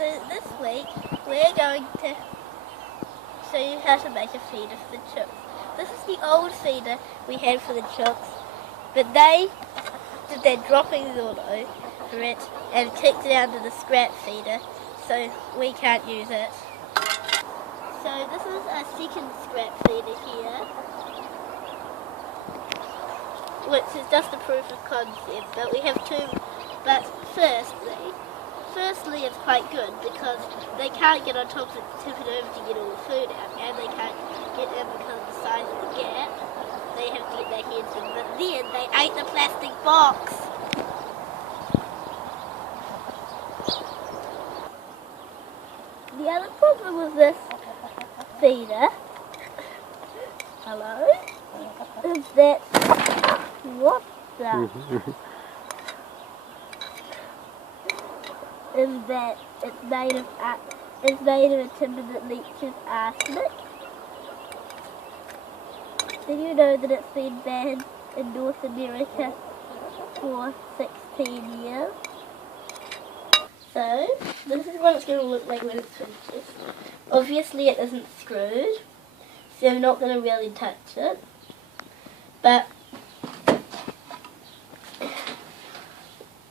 So this week we're going to show you how to make a feeder for the chooks. This is the old feeder we had for the chooks, but they did their droppings all over it and kicked it out to the scrap feeder, so we can't use it. So this is our second scrap feeder here, which is just a proof of concept, but we have two. But firstly it's quite good because they can't get on top of it, tip it over to get all the food out, and they can't get in because of the size of the gap. They have to get their heads in, but then they ate the plastic box. The other problem with this feeder, is that, what the? Is that it's made of a timber that leaches arsenic. Did you know that it's been banned in North America for 16 years? So, this is what it's going to look like when it's finished. Obviously it isn't screwed, so I'm not going to really touch it. But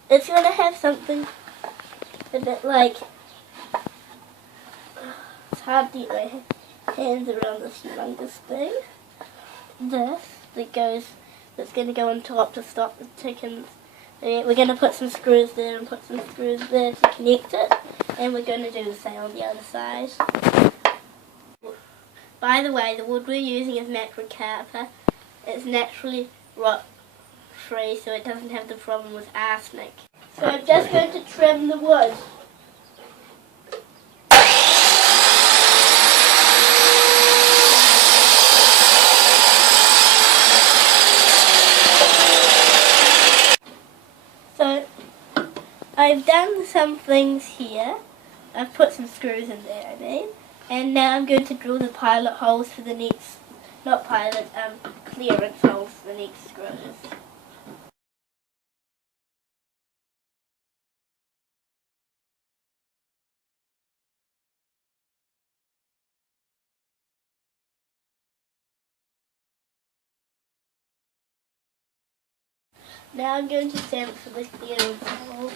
it's going to have something a bit like, it's hard to get my hands around this humongous thing. That's going to go on top to stop the chickens. We're going to put some screws there and put some screws there to connect it, and we're going to do the same on the other side. By the way, the wood we're using is macrocapa. It's naturally rot-free, so it doesn't have the problem with arsenic. So I'm just going to trim the wood. So I've done some things here. I've put some screws in there, and now I'm going to drill the pilot holes for the next, not pilot, clearance holes for the next screws. Now I'm going to stamp for the clearance holes.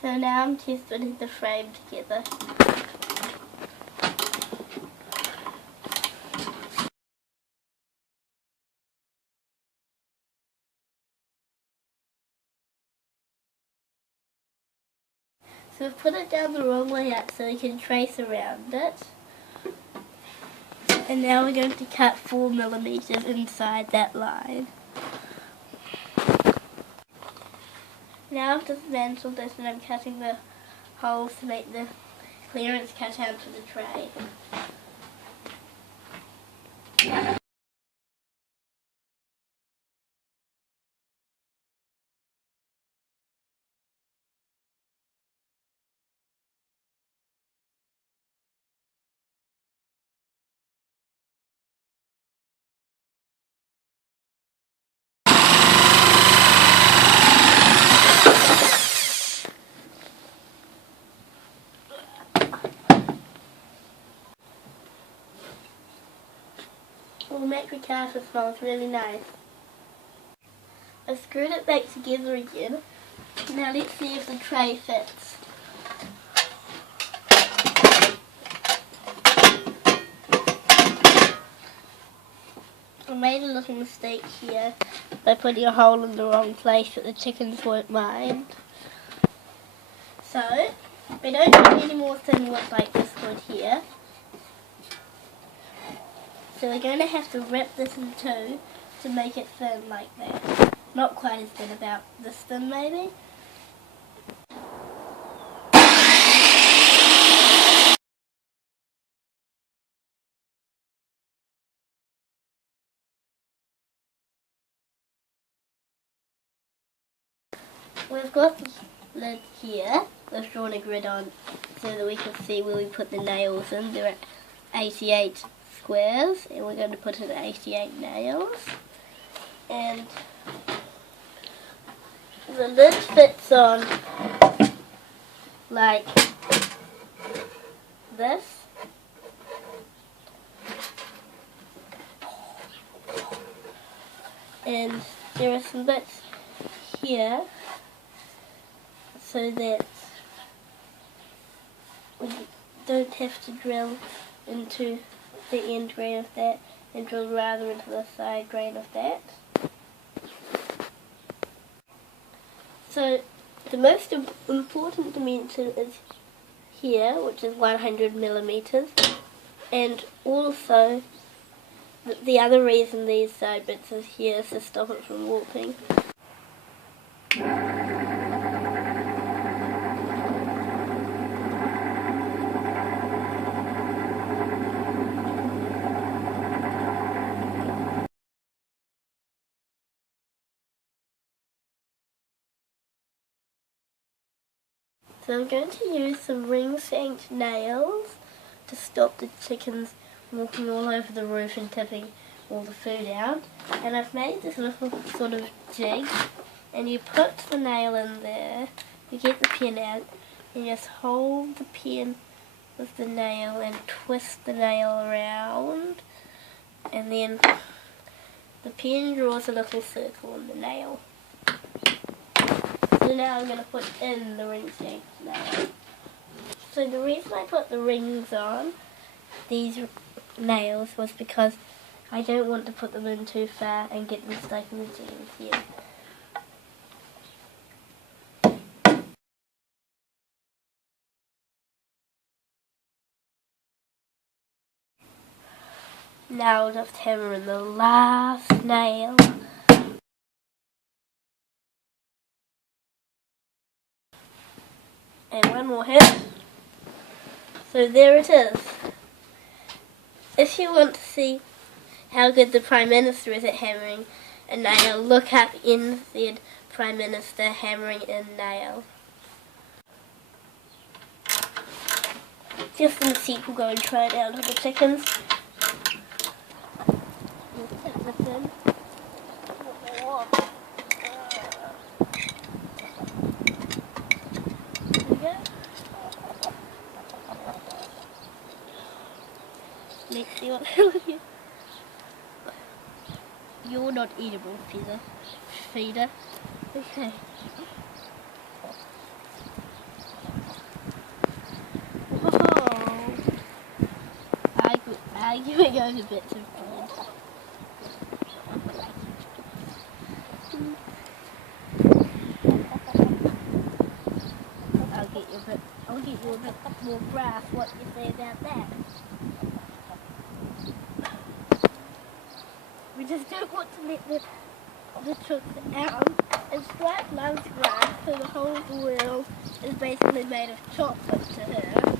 So now I'm just putting the frame together. So we've put it down the wrong way up so we can trace around it. And now we're going to cut 4mm inside that line. Now I've dismantled this and I'm cutting the holes to make the clearance cut out to the tray. Well, macrocapa smells really nice. I've screwed it back together again. Now let's see if the tray fits. I made a little mistake here by putting a hole in the wrong place, but the chickens won't mind. So, we don't need any more thin wood like this wood here. So we're going to have to rip this in two to make it thin like that. Not quite as thin, about this thin maybe. We've got the lid here. We've drawn a grid on so that we can see where we put the nails in. They're at 88 squares, and we're going to put in 88 nails. And the lid fits on like this. And there are some bits here so that we don't have to drill into the end grain of that and drill rather into the side grain of that. So the most important dimension is here, which is 100 millimeters, and also the other reason these side bits is here is to stop it from warping. So I'm going to use some ring-shanked nails to stop the chickens walking all over the roof and tipping all the food out. And I've made this little sort of jig, and you put the nail in there, you get the pin out, and you just hold the pin with the nail and twist the nail around, and then the pin draws a little circle in the nail. So now I'm going to put in the ring-shanked nail. So the reason I put the rings on these nails was because I don't want to put them in too far and get them stuck in the jeans here. Now I'll just hammer in the last nail. And one more hit. So there it is. If you want to see how good the Prime Minister is at hammering a nail, look up NZ Prime Minister hammering in nail. Just in a sec, we'll go and try it out with the chickens. Let's see what you. You're not eatable, feeder. Okay. Whoa! Arguing over bits of bread. I'll get you a bit more grass. What do you say about that? We just don't want to let the chooks out. It's like Mum's grass, so the whole world is basically made of chocolate to her.